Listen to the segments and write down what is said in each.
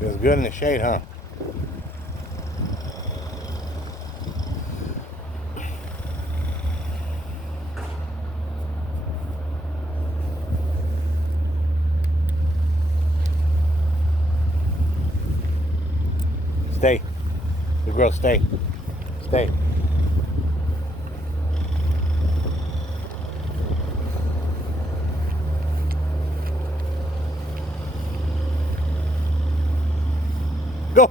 Feels good in the shade, huh? Stay. The girl, stay. Stay. Go.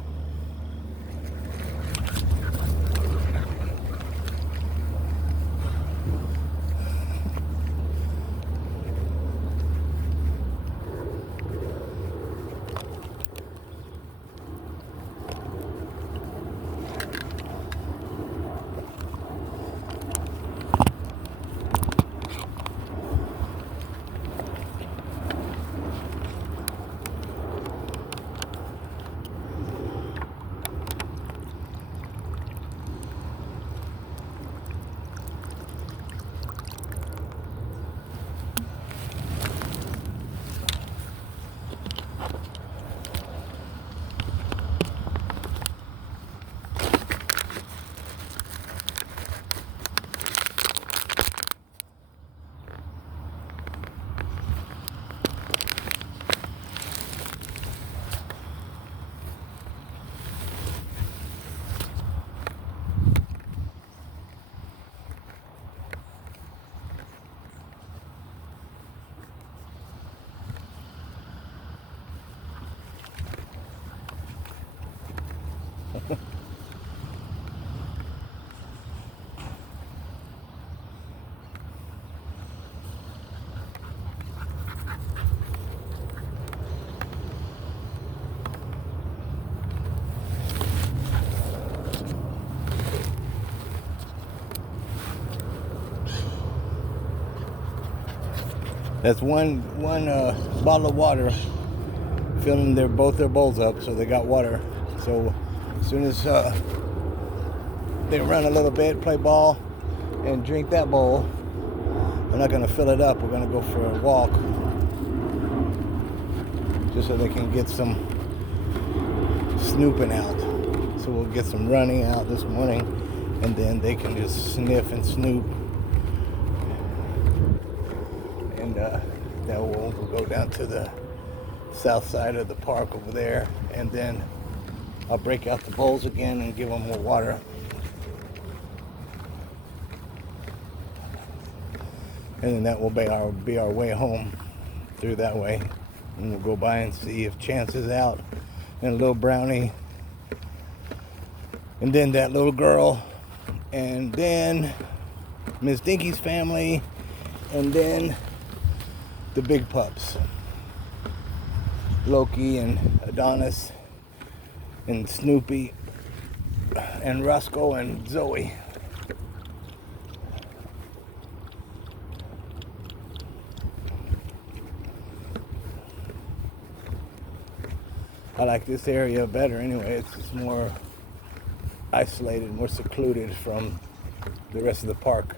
That's one bottle of water, filling both their bowls up, so they got water. So as soon as they run a little bit, play ball, and drink that bowl, we're not gonna fill it up. We're gonna go for a walk, just so they can get some snooping out. So we'll get some running out this morning, and then they can just sniff and snoop. And then we'll go down to the south side of the park over there, and then I'll break out the bowls again and give them more water. And then that will be our way home through that way. And we'll go by and see if Chance is out, and little Brownie, and then that little girl, and then Miss Dinky's family, and then the big pups, Loki and Adonis and Snoopy and Roscoe and Zoe. I like this area better anyway. It's just more isolated, more secluded from the rest of the park.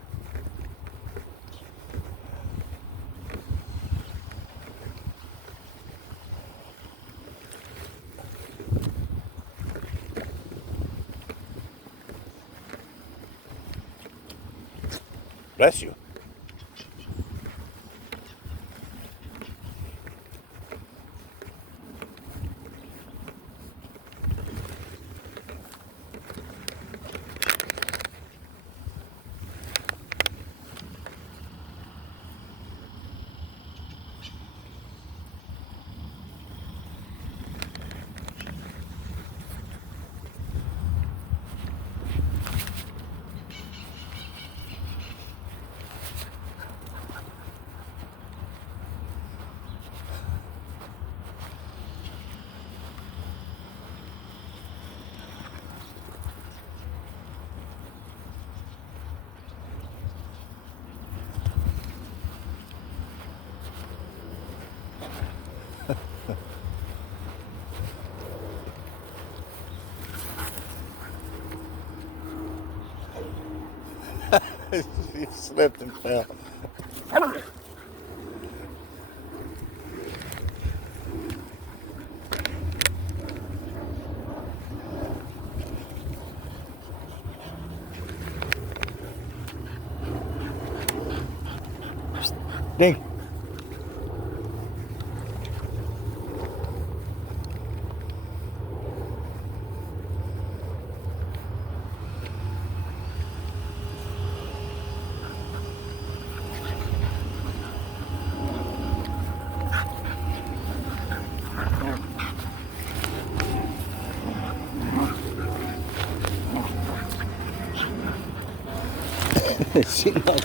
Bless you. He slipped and fell. Dink. She knows.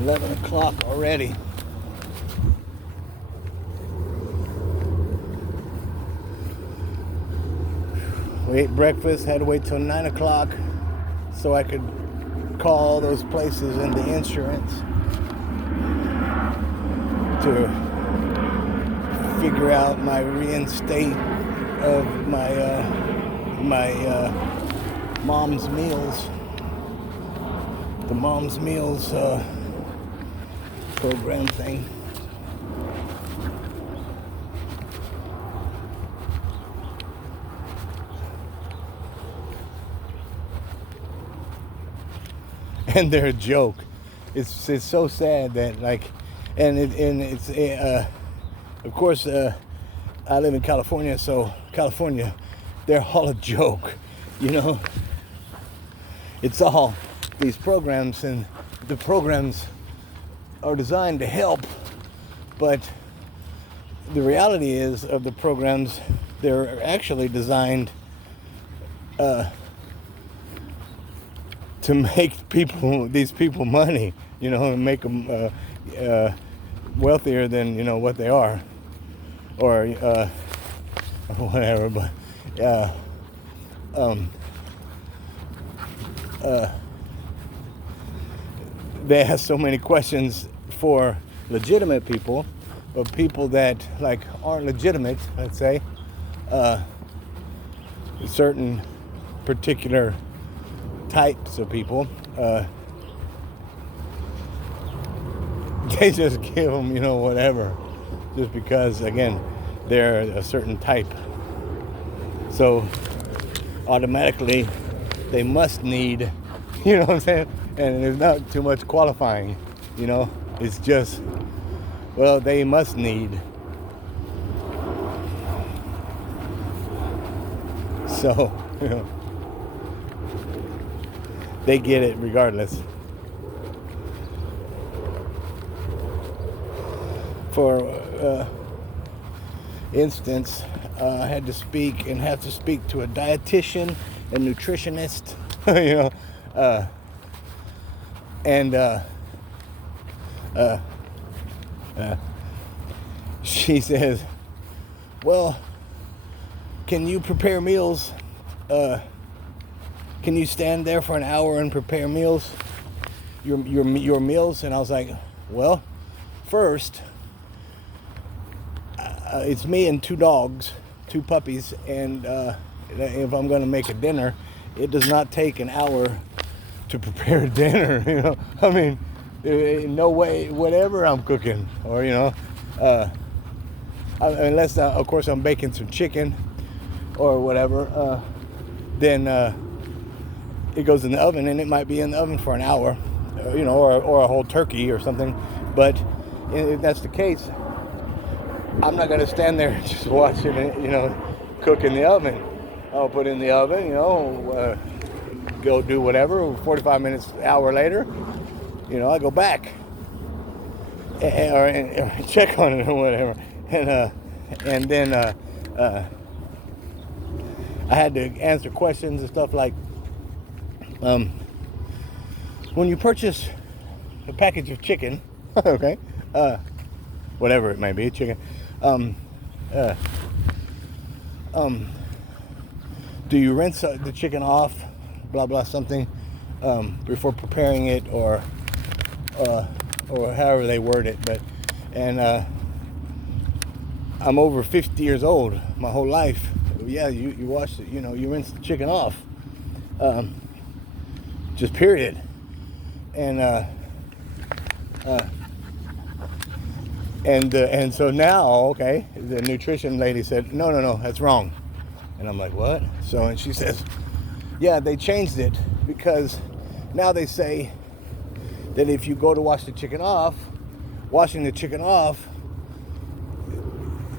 11 o'clock already. We ate breakfast, had to wait till 9 o'clock so I could call those places in the insurance to figure out my reinstate of my mom's meals. The mom's meals program thing. And they're a joke. It's so sad that it's of course I live in California, so California, they're all a joke, you know. It's all these programs, and the programs are designed to help, but the reality is of the programs, they're actually designed to make these people money, you know, and make them wealthier than, you know, what they are, or whatever. But they ask so many questions for legitimate people, but people that like aren't legitimate, let's say, certain particular types of people, they just give them, you know, whatever, just because, again, they're a certain type. So automatically they must need, you know what I'm saying? And there's not too much qualifying, you know, it's just, well, they must need. So, you know, they get it regardless. For instance, I had to speak and have to speak to a dietitian and nutritionist, you know, and she says, well, can you prepare meals? Can you stand there for an hour and prepare meals? Your meals? And I was like, well, first, it's me and 2 dogs, 2 puppies, and if I'm going to make a dinner, it does not take an hour to prepare dinner, you know. I mean, no way, whatever I'm cooking, or unless of course I'm baking some chicken or whatever, then it goes in the oven, and it might be in the oven for an hour, or a whole turkey or something. But if that's the case, I'm not going to stand there just watching it, cook in the oven. I'll put it in the oven, go do whatever. 45 minutes, an hour later, I go back or check on it or whatever, and then I had to answer questions and stuff like, when you purchase a package of chicken, okay, whatever it may be, chicken, do you rinse the chicken off, blah blah something, before preparing it, or however they word it, and I'm over 50 years old. My whole life, yeah, you wash it, you rinse the chicken off, just period. And so now, okay, the nutrition lady said, no, that's wrong. And I'm like, what? And she says, yeah, they changed it, because now they say that if you go to wash the chicken off, washing the chicken off,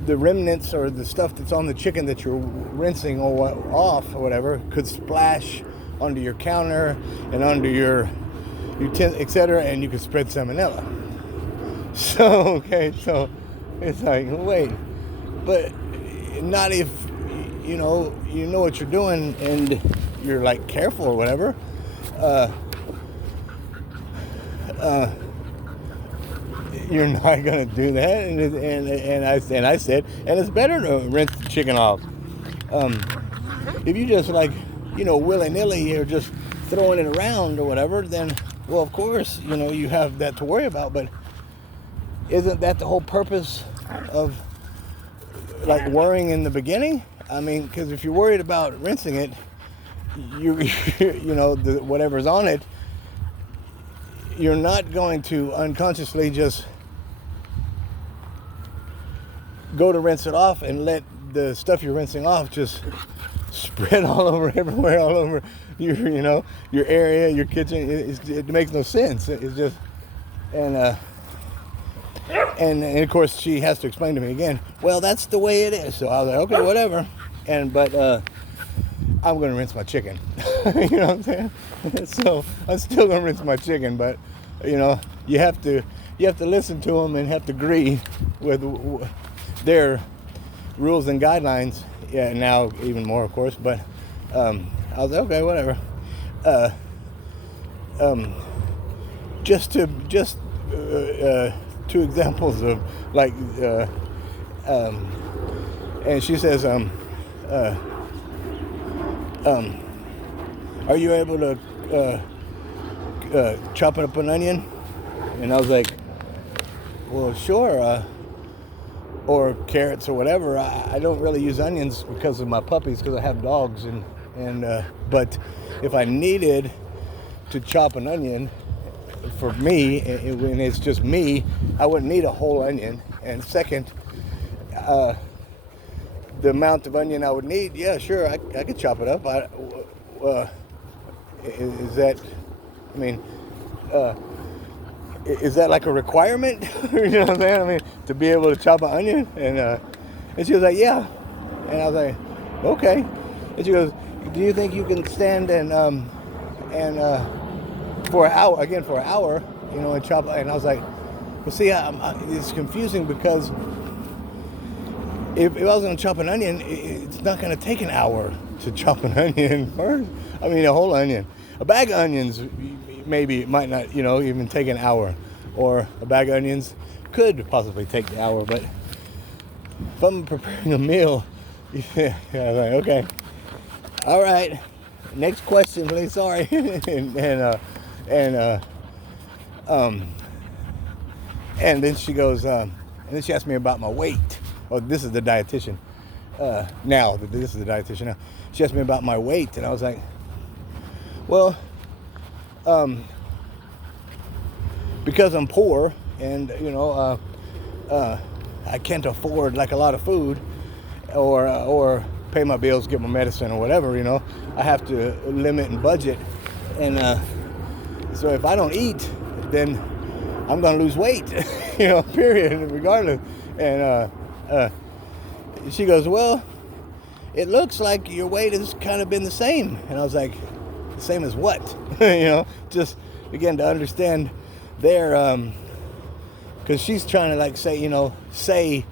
the remnants or the stuff that's on the chicken that you're rinsing off or whatever could splash onto your counter and onto your utensil, etc., and you could spread salmonella. So it's like, wait, but not if you know what you're doing and you're like careful or whatever. You're not gonna do that, and I said, and it's better to rinse the chicken off. If you just willy-nilly, you're just throwing it around or whatever, then well, of course, you have that to worry about. But isn't that the whole purpose of worrying in the beginning? I mean, because if you're worried about rinsing it, whatever's on it, you're not going to unconsciously just go to rinse it off and let the stuff you're rinsing off just spread all over everywhere, all over your area, your kitchen. It makes no sense. It's just, and of course she has to explain to me again, well, that's the way it is. So I was like, okay, whatever. But I'm gonna rinse my chicken. You know what I'm saying? So I'm still gonna rinse my chicken, but you have to listen to them and have to agree with their rules and guidelines. Yeah, now even more, of course. But I was like, okay, whatever. Just two examples of and she says, are you able to chop up an onion? And I was like, well, sure. Or carrots or whatever. I don't really use onions because of my puppies, because I have dogs, but if I needed to chop an onion for me, when it's just me, I wouldn't need a whole onion. And second, the amount of onion I would need, yeah, sure, I could chop it up. Is that, I mean, is that like a requirement? You know what I'm saying? I mean, to be able to chop an onion? And she was like, yeah. And I was like, okay. And she goes, do you think you can stand and for an hour, and chop? And I was like, well, see, it's confusing, because if I was going to chop an onion, it's not going to take an hour to chop an onion first. I mean, a whole onion. A bag of onions, maybe it might not, even take an hour. Or a bag of onions could possibly take an hour. But if I'm preparing a meal, yeah, I was like, okay. All right. Next question, please. Sorry. and then she goes, and then she asked me about my weight. Oh, this is the dietitian. This is the dietitian now. She asked me about my weight, and I was like, well, because I'm poor and I can't afford like a lot of food or pay my bills, get my medicine or whatever, I have to limit and budget. And so if I don't eat, then I'm going to lose weight, period, regardless. And she goes, well, it looks like your weight has kind of been the same. And I was like, the same as what? Just again to understand their, because she's trying to like say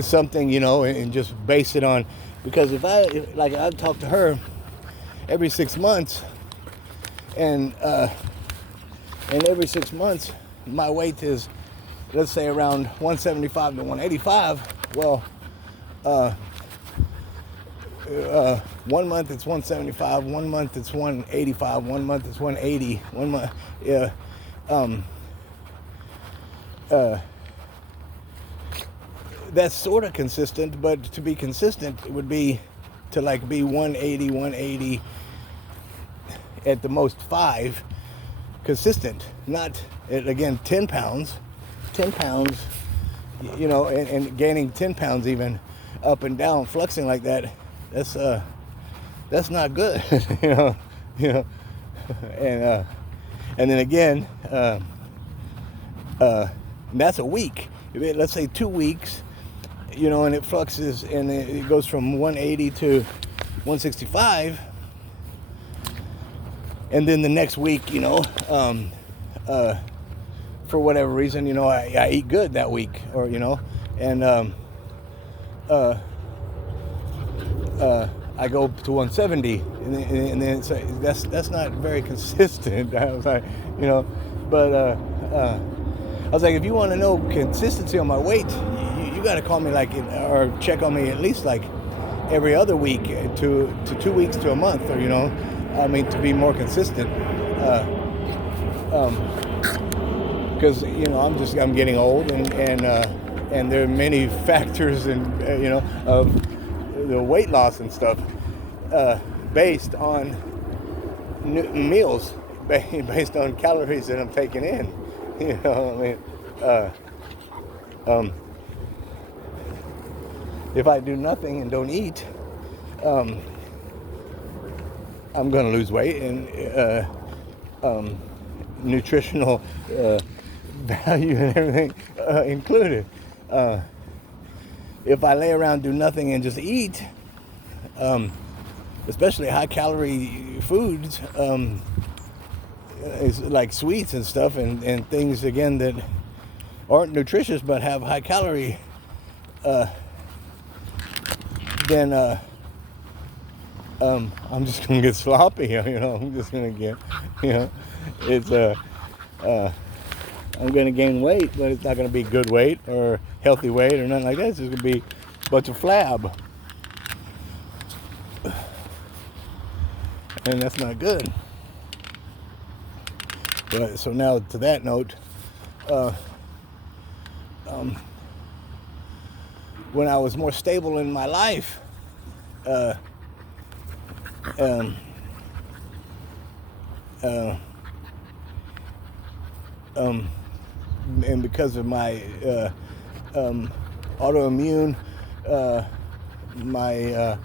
something, and just base it on, because if I talk to her every 6 months, and every 6 months my weight is, let's say, around 175 to 185. Well, 1 month it's 175, 1 month it's 185, 1 month it's 180, 1 month, that's sort of consistent, but to be consistent, it would be to like be 180 at the most 5 consistent, not again 10 pounds, and gaining 10 pounds even up and down, fluxing like that. That's not good, and then again, that's a week. Let's say 2 weeks, and it fluxes and it goes from 180 to 165, and then the next week, for whatever reason, I eat good that week, or and I go to 170, and then it's, that's not very consistent. I was like, but I was like, if you want to know consistency on my weight, you got to call me or check on me at least like every other week to 2 weeks to a month, or to be more consistent. Because I'm getting old, and there are many factors of the weight loss and stuff based on meals, based on calories that I'm taking in. If I do nothing and don't eat, I'm going to lose weight, and nutritional value and everything included. If I lay around, do nothing, and just eat, especially high-calorie foods, is like sweets and stuff, and things again that aren't nutritious but have high calorie, then I'm just gonna get sloppy. I'm just gonna get, it's I'm gonna gain weight, but it's not gonna be good weight or healthy weight or nothing like that. It's just gonna be a bunch of flab, and that's not good. But so now to that note, when I was more stable in my life, and because of my autoimmune, my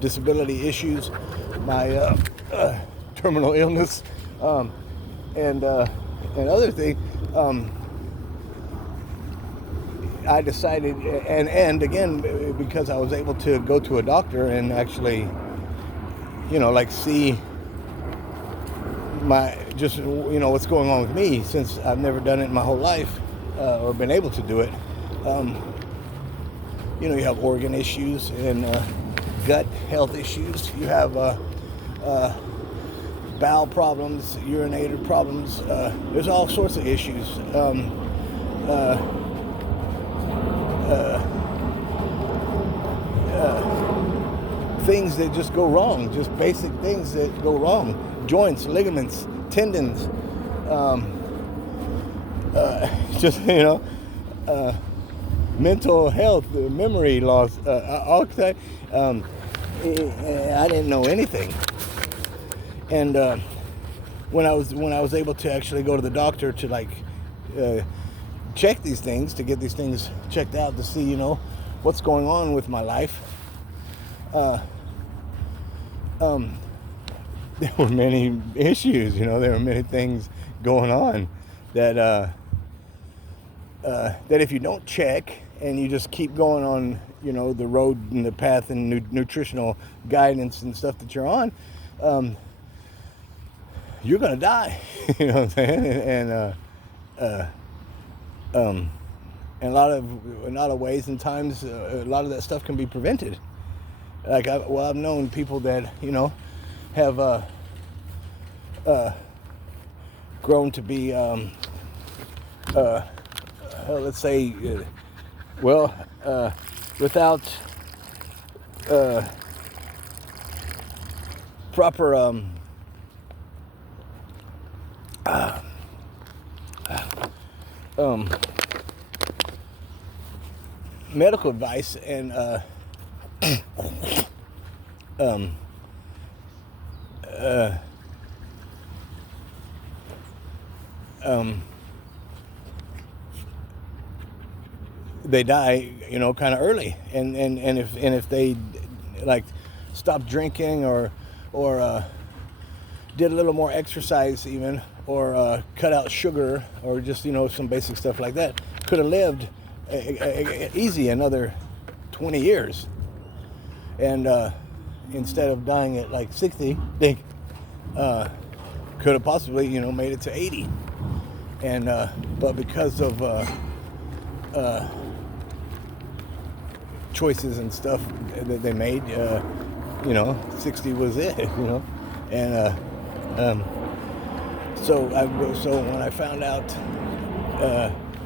disability issues, my terminal illness, and other things, I decided, and again, because I was able to go to a doctor and actually, see what's going on with me, since I've never done it in my whole life, or been able to do it. You have organ issues and gut health issues. You have bowel problems, urinator problems. There's all sorts of issues. Things that just go wrong, just basic things that go wrong. Joints, ligaments, tendons, mental health, memory loss, all that. I didn't know anything. And when I was able to actually go to the doctor to like check these things, to get these things checked out, to see, you know, what's going on with my life. There were many issues, you know, there were many things going on that that if you don't check and you just keep going on, you know, the road and the path and nutritional guidance and stuff that you're on, you're gonna die. You know what I'm saying? And in a lot of ways and times, a lot of that stuff can be prevented. Like I've known people that, you know, have grown to be let's say without proper medical advice and they die, you know, kind of early, and if they like stopped drinking or did a little more exercise even, or cut out sugar, or just, you know, some basic stuff like that, could have lived easy another 20 years, and instead of dying at like 60, they could have possibly, you know, made it to 80, and but because of choices and stuff that they made, you know, 60 was it, you know, and so when I found out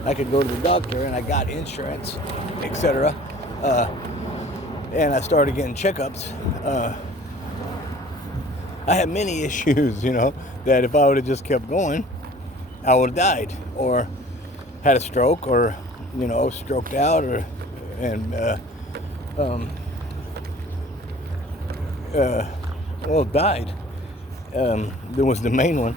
I could go to the doctor and I got insurance, etc., and I started getting checkups, I had many issues, you know, that if I would have just kept going, I would have died, or had a stroke, or, you know, stroked out, or died. There was the main one.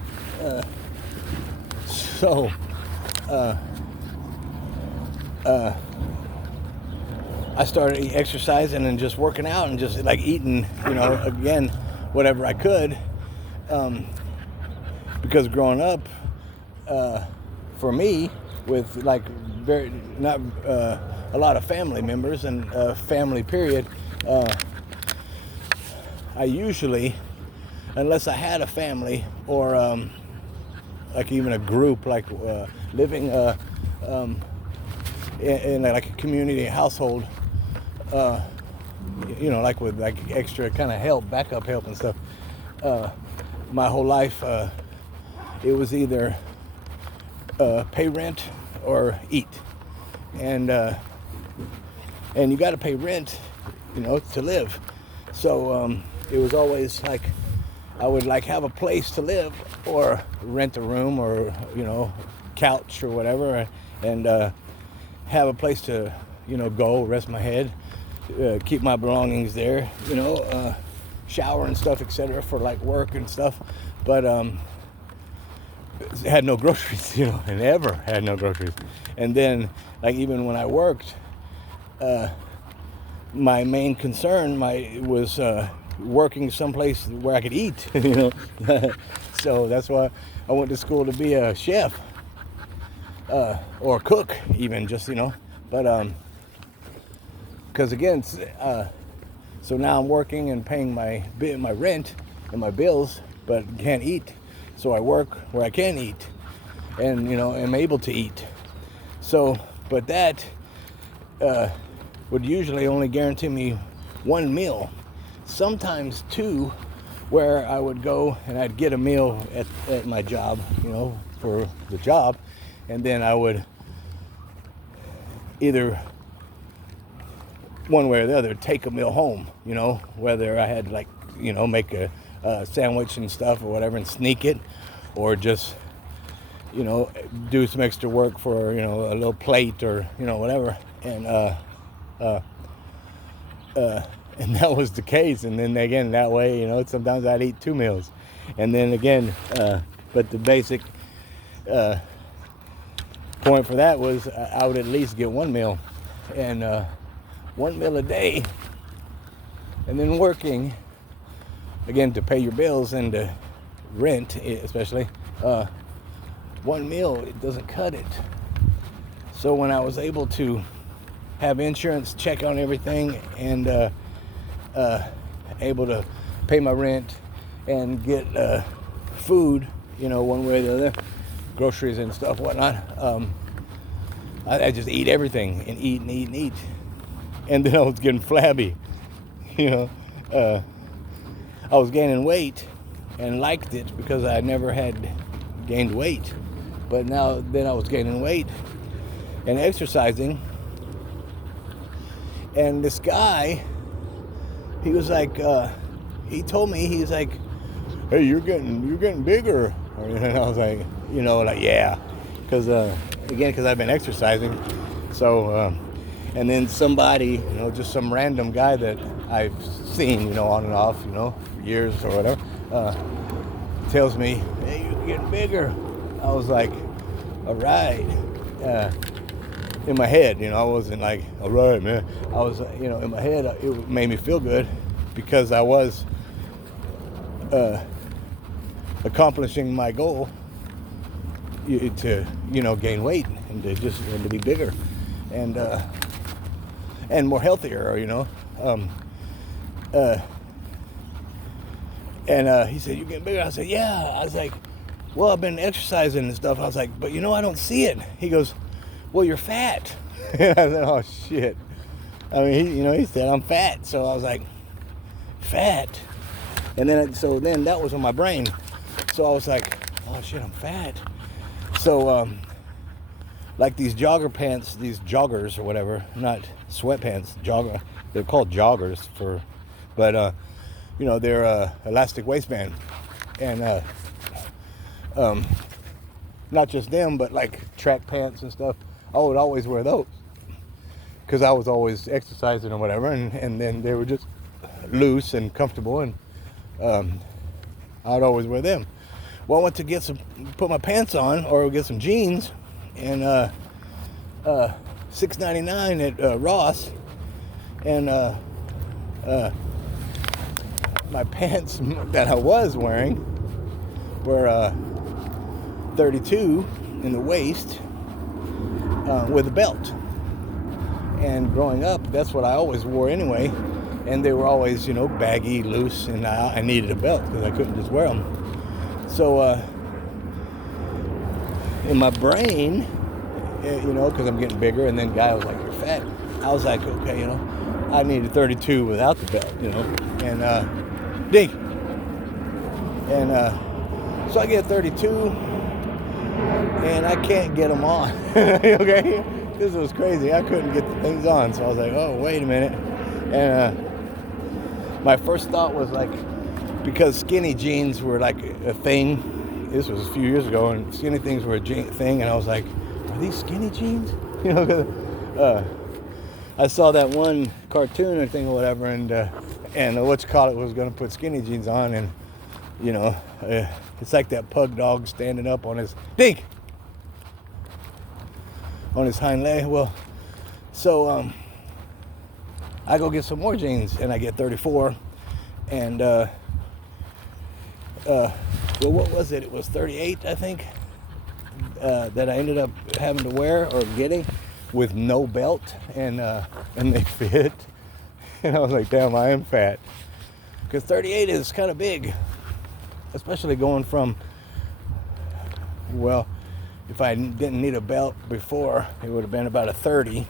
I started exercising and just working out and just like eating, you know, again, whatever I could, because growing up, for me, with like not a lot of family members and family period, I usually, unless I had a family or like even a group, like living in like a community household, you know, like with like extra kind of help, backup help and stuff, my whole life, it was either pay rent or eat, and you got to pay rent, you know, to live. So it was always like I would like have a place to live, or rent a room, or, you know, couch or whatever, and have a place to, you know, go rest my head, keep my belongings there, you know, shower and stuff, etc., for like work and stuff. But had no groceries, you know, and ever had no groceries. And then, like, even when I worked, my main concern was working someplace where I could eat, you know. So that's why I went to school to be a chef, or a cook even, just, you know. But because again, so now I'm working and paying my rent and my bills, but can't eat. So I work where I can eat, and, you know, am able to eat. So, but that would usually only guarantee me one meal, sometimes two, where I would go and I'd get a meal at my job, you know, for the job, and then I would either one way or the other take a meal home, you know, whether I had, like, you know, make a sandwich and stuff or whatever and sneak it, or just, you know, do some extra work for, you know, a little plate, or, you know, whatever. And and that was the case. And then again, that way, you know, sometimes I'd eat two meals, and then again, But the basic point for that was I would at least get 1 meal, and 1 meal a day, and then working again to pay your bills and to rent, especially 1 meal, it doesn't cut it. So when I was able to have insurance, check on everything, and able to pay my rent and get food, one way or the other, groceries and stuff, whatnot, I just eat everything and eat and eat and eat. And then I was getting flabby, I was gaining weight and liked it because I never had gained weight. But then I was gaining weight and exercising. And this guy, he was like, he told me, he's like, hey, you're getting bigger. And I was like, yeah, because I've been exercising. So, and then somebody, just some random guy that I've seen, on and off, for years or whatever, tells me, hey, you're getting bigger. I was like, all right. In my head, I wasn't like, all right, man. I was, in my head, it made me feel good because I was accomplishing my goal to, gain weight and to be bigger and more healthier, and he said, you getting bigger? I said, yeah. I was like, well, I've been exercising and stuff. I was like, but I don't see it. He goes, well, you're fat. I said, oh, shit. I mean, he said, I'm fat. So I was like, fat? And then that was on my brain. So I was like, oh, shit, I'm fat. So, like these jogger pants, these joggers or whatever, not sweatpants, jogger. They're called joggers but they're elastic waistband. And not just them, but like track pants and stuff. I would always wear those because I was always exercising or whatever, and then they were just loose and comfortable, and I'd always wear them. Well, I went to put my pants on or get some jeans, and $6.99 at Ross, and my pants that I was wearing were 32 in the waist with a belt. And growing up, that's what I always wore anyway. And they were always, baggy, loose, and I needed a belt because I couldn't just wear them. So in my brain, because I'm getting bigger, and then guy was like, you're fat. I was like, okay, I needed 32 without the belt, and Dink. And so I get 32. And I can't get them on. Okay? This was crazy. I couldn't get the things on. So I was like, oh, wait a minute. And my first thought was like, because skinny jeans were like a thing. This was a few years ago, and skinny things were a thing. And I was like, are these skinny jeans? I saw that one cartoon or thing or whatever, and was going to put skinny jeans on, and it's like that pug dog standing up on his Dink on his hind leg. Well, so I go get some more jeans, and I get 34, and well, what was it? It was 38, I think, that I ended up having to wear or getting with no belt, and they fit. And I was like, damn, I am fat, because 38 is kind of big. Especially going from, well, if I didn't need a belt before, it would have been about a 30,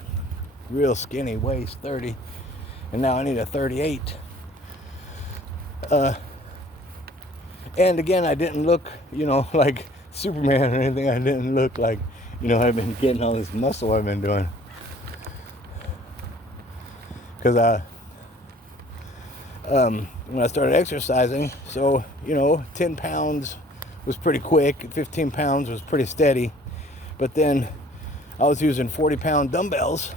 real skinny waist, 30, and now I need a 38. And again, I didn't look, like Superman or anything. I didn't look like, I've been getting all this muscle I've been doing. Because when I started exercising, so 10 pounds was pretty quick, 15 pounds was pretty steady, but then I was using 40-pound dumbbells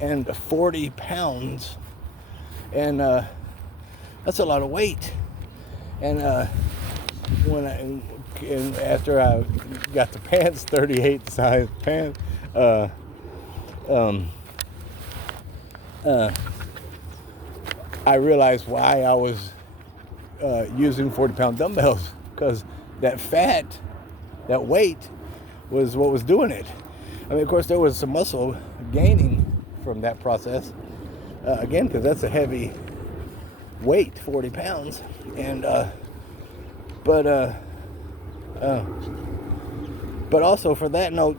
and 40 pounds, and that's a lot of weight. And when and after I got the pants, 38 size pants, I realized why I was using 40-pound dumbbells, because that fat, that weight, was what was doing it. I mean, of course, there was some muscle gaining from that process. Again, because that's a heavy weight, 40 pounds. And but also for that note,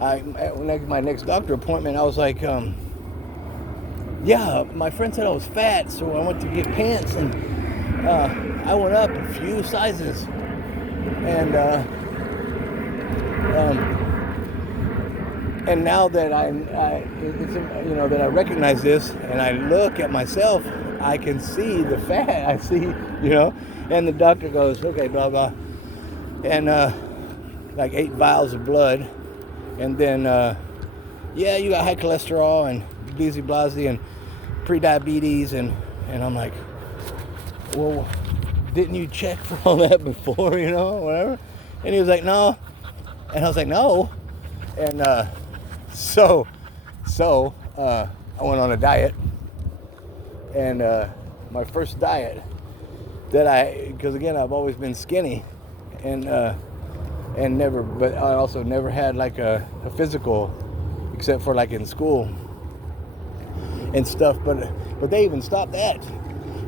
at my next doctor appointment, I was like, yeah, my friend said I was fat, so I went to get pants, and I went up a few sizes, and now that that I recognize this, and I look at myself, I can see the fat. I see, and the doctor goes, okay, blah blah, and like 8 vials of blood, and then yeah, you got high cholesterol and busy blasey and pre-diabetes, and I'm like, well, didn't you check for all that before, whatever? And he was like, no, and I was like, no, and so I went on a diet, and my first diet because again, I've always been skinny, and never, but I also never had like a physical, except for like in school and stuff, but they even stopped that.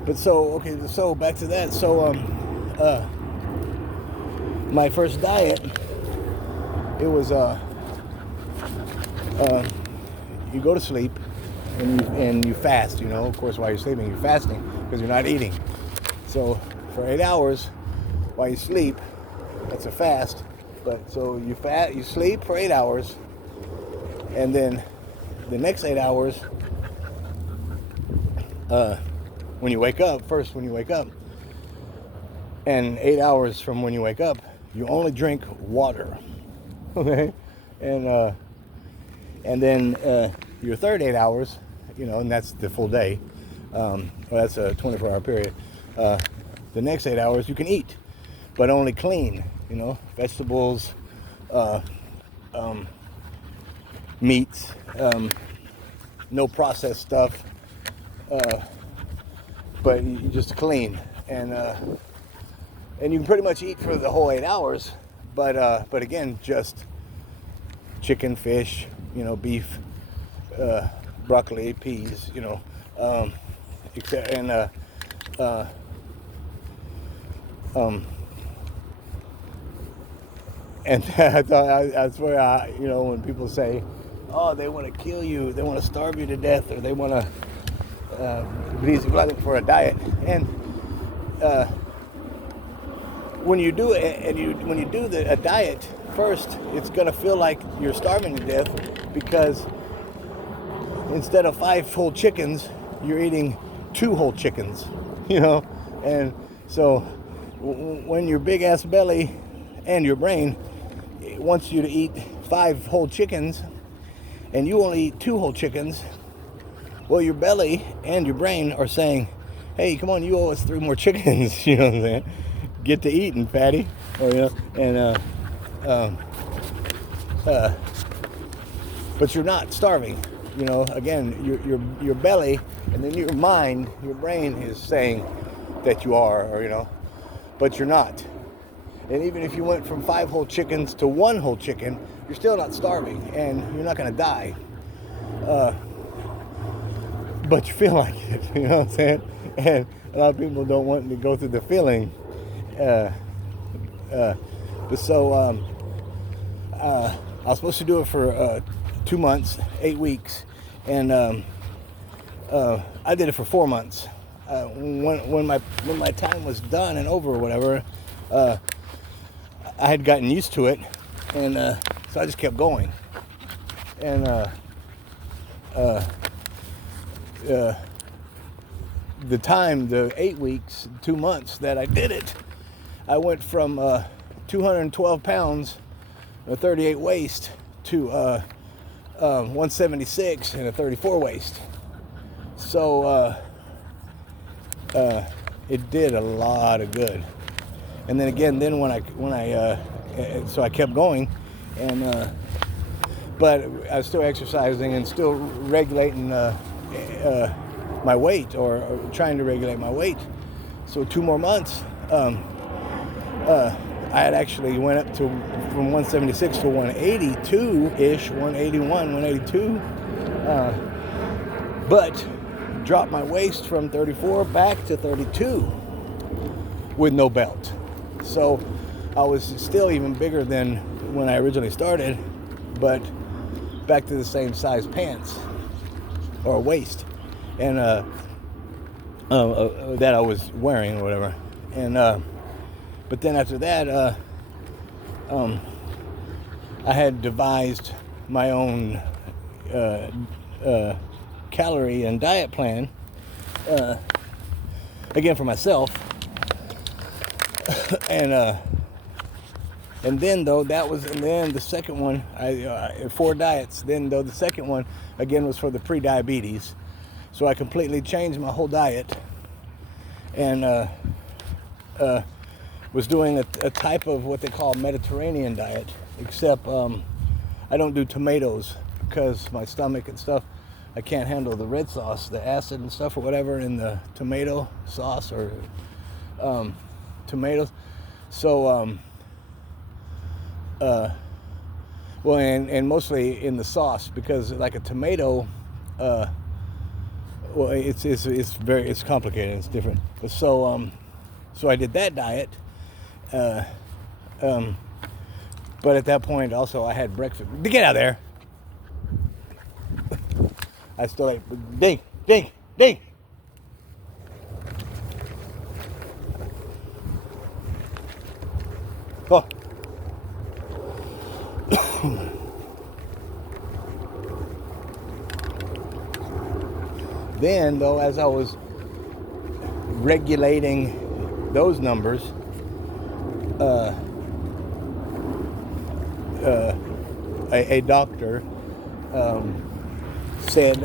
But so back to that. So my first diet, it was you go to sleep and you fast, of course, while you're sleeping. You're fasting because you're not eating. So for 8 hours while you sleep, that's a fast. But so you sleep for 8 hours, and then the next 8 hours, when you wake up, and 8 hours from when you wake up, you only drink water. Okay? And then your third 8 hours, and that's the full day. Well, that's a 24-hour period. The next 8 hours you can eat, but only clean, vegetables, meats, no processed stuff, but you just clean, and you can pretty much eat for the whole 8 hours, but again, just chicken, fish, beef, broccoli, peas, and and I swear, when people say, oh, they want to kill you, they want to starve you to death, or they want to for a diet, and when you do it, and when you do a diet first, it's gonna feel like you're starving to death, because instead of 5 whole chickens, you're eating 2 whole chickens, and so when your big ass belly and your brain wants you to eat 5 whole chickens, and you only eat 2 whole chickens, well, your belly and your brain are saying, hey, come on, you owe us 3 more chickens, you know what I'm saying? Get to eating, fatty. But you're not starving, again, your belly, and then your mind, your brain is saying that you are, but you're not. And even if you went from 5 whole chickens to 1 whole chicken, you're still not starving, and you're not going to die. But you feel like it, you know what I'm saying? And a lot of people don't want to go through the feeling. But so I was supposed to do it for 2 months, 8 weeks, and I did it for 4 months. When my time was done and over or whatever, I had gotten used to it, and so I just kept going. And the 8 weeks, 2 months that I did it, I went from 212 pounds, a 38 waist, to 176 and a 34 waist. So it did a lot of good. And then again, then so I kept going, and but I was still exercising and still regulating my weight, or trying to regulate my weight. So 2 more months, I had actually went up to from 176 to 182-ish, 181, 182, but dropped my waist from 34 back to 32 with no belt. So I was still even bigger than when I originally started, but back to the same size pants or waist, and that I was wearing or whatever. And but then after that, I had devised my own calorie and diet plan, again for myself. And then the second one, 4 diets. Then though the second one again was for the pre-diabetes, so I completely changed my whole diet, and was doing a type of what they call Mediterranean diet, except I don't do tomatoes because my stomach and stuff, I can't handle the red sauce, the acid and stuff or whatever in the tomato sauce or tomatoes. So well, and mostly in the sauce, because like a tomato, well, it's complicated, it's different. So I did that diet, but at that point also I had breakfast. Get out of there! I still like ding. Oh. Then, though, as I was regulating those numbers, a doctor said,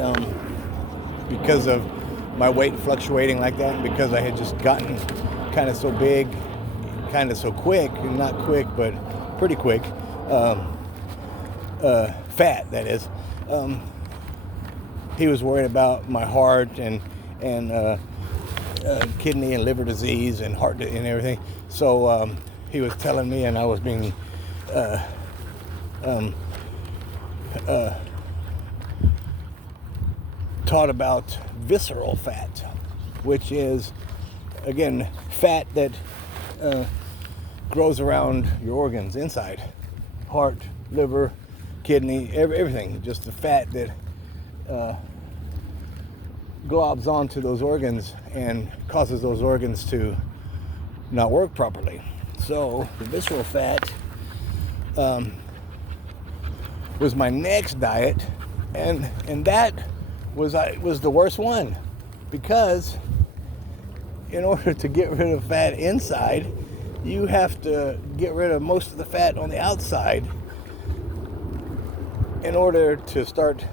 because of my weight fluctuating like that, and because I had just gotten kind of so big, kind of so quick, not quick, but pretty quick, fat, that is, he was worried about my heart and kidney and liver disease and heart and everything. So he was telling me, and I was being taught about visceral fat, which is, again, fat that grows around your organs inside, heart, liver, kidney, everything. Just the fat that globs onto those organs and causes those organs to not work properly. So the visceral fat was my next diet, and that was the worst one, because in order to get rid of fat inside, you have to get rid of most of the fat on the outside in order to start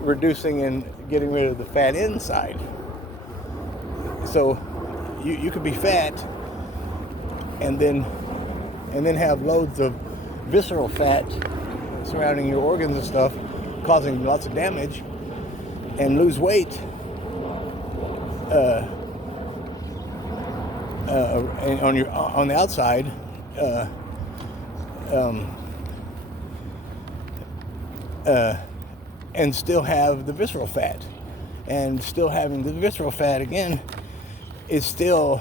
reducing and getting rid of the fat inside. So you could be fat and then have loads of visceral fat surrounding your organs and stuff, causing lots of damage, and lose weight on the outside, and still have the visceral fat. And still having the visceral fat again is still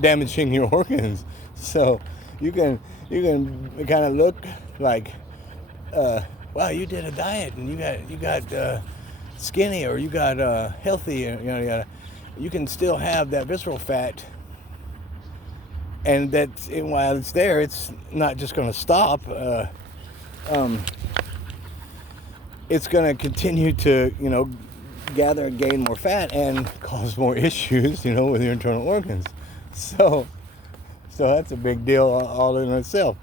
damaging your organs. So you can kind of look like, wow, you did a diet and you got skinny, or you got healthy, and you can still have that visceral fat, and while it's there, it's not just going to stop. It's going to continue to gather and gain more fat and cause more issues with your internal organs. So that's a big deal all in itself.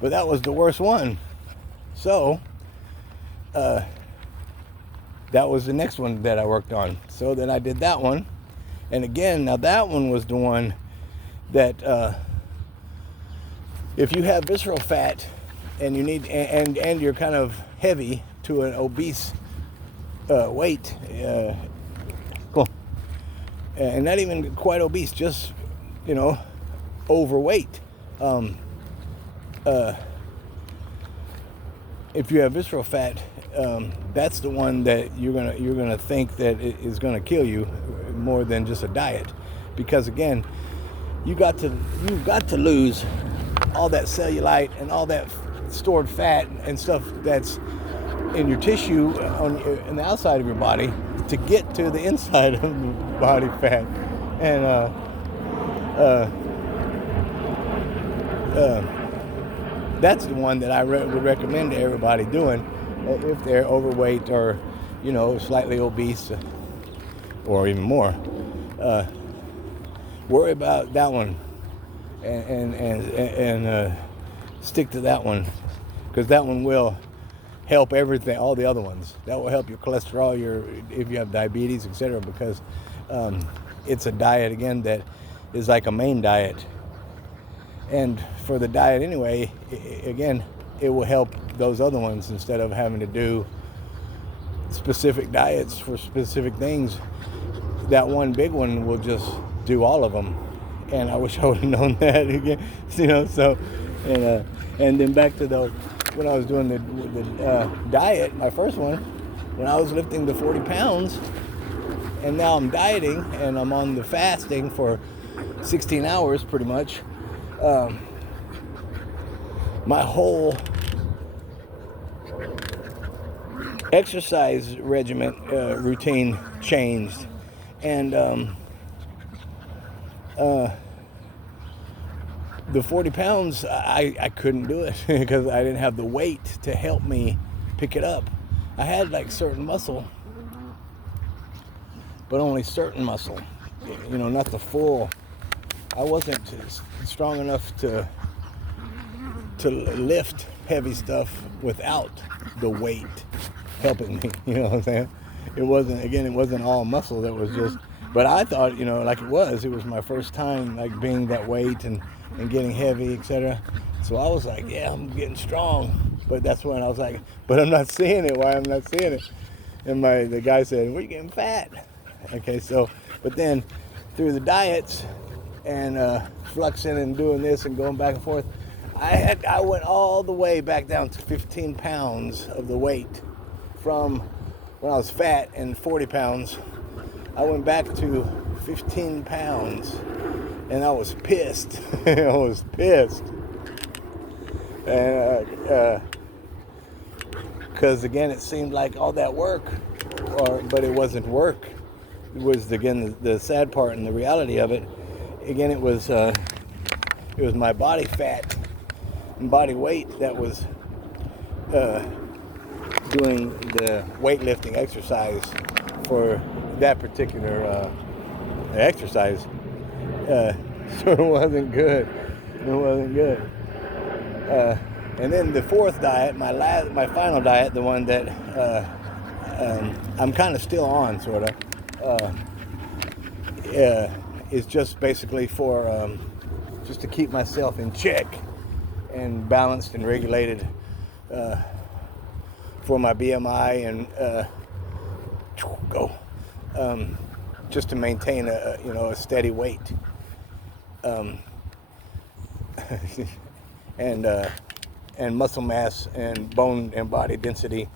But that was the worst one. So that was the next one that I worked on. So then I did that one, And again, now that one was the one that if you have visceral fat and you need and you're kind of heavy to an obese weight, cool, and not even quite obese, just overweight. If you have visceral fat, that's the one that you're gonna think that it is gonna kill you more than just a diet, because again, you've got to lose all that cellulite and all that stored fat and stuff that's in your tissue on the outside of your body to get to the inside of the body fat. And that's the one that I would recommend to everybody doing if they're overweight or slightly obese or even more. Worry about that one and stick to that one, because that one will help everything, all the other ones. That will help your cholesterol, if you have diabetes, etc., because it's a diet, again, that is like a main diet. And for the diet anyway, again, it will help those other ones instead of having to do specific diets for specific things. That one big one will just do all of them. And I wish I would have known that again, so, and then back to when I was doing the diet, my first one, when I was lifting the 40 pounds, and now I'm dieting, and I'm on the fasting for 16 hours pretty much, my whole exercise regimen, routine changed, and the 40 pounds, I couldn't do it because I didn't have the weight to help me pick it up. I had like certain muscle, but only certain muscle, not the full. I wasn't strong enough to lift heavy stuff without the weight helping me, you know what I'm saying? It wasn't all muscle, that was just, but I thought, like it was my first time like being that weight and getting heavy, etc. So I was like, yeah, I'm getting strong. But that's when I was like, but I'm not seeing it. Why I'm not seeing it? And the guy said, well, you're getting fat. Okay, so, but then through the diets and fluxing and doing this and going back and forth, I went all the way back down to 15 pounds of the weight from when I was fat and 40 pounds. I went back to 15 pounds. And I was pissed. I was pissed. And because again, it seemed like all that work, but it wasn't work. It was again the sad part and the reality of it. Again, it was my body fat and body weight that was doing the weightlifting exercise for that particular exercise. So it wasn't good. And then the fourth diet, my final diet, the one that I'm kind of still on, sort of, is just basically for just to keep myself in check and balanced and regulated for my BMI and just to maintain a steady weight. And muscle mass and bone and body density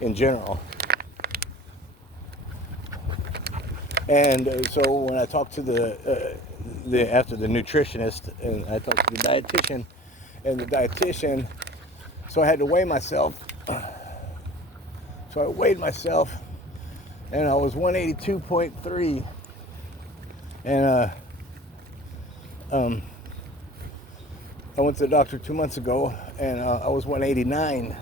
in general. And so when I talked to after the nutritionist, and I talked to the dietitian, so I had to weigh myself. So I weighed myself, and I was 182.3. And I went to the doctor 2 months ago, and I was 189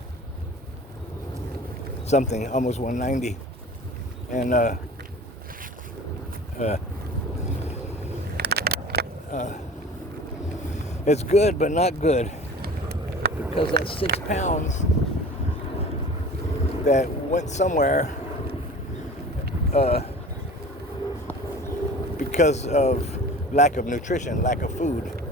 something, almost 190. And it's good, but not good, because that's 6 pounds that went somewhere because of lack of nutrition, lack of food.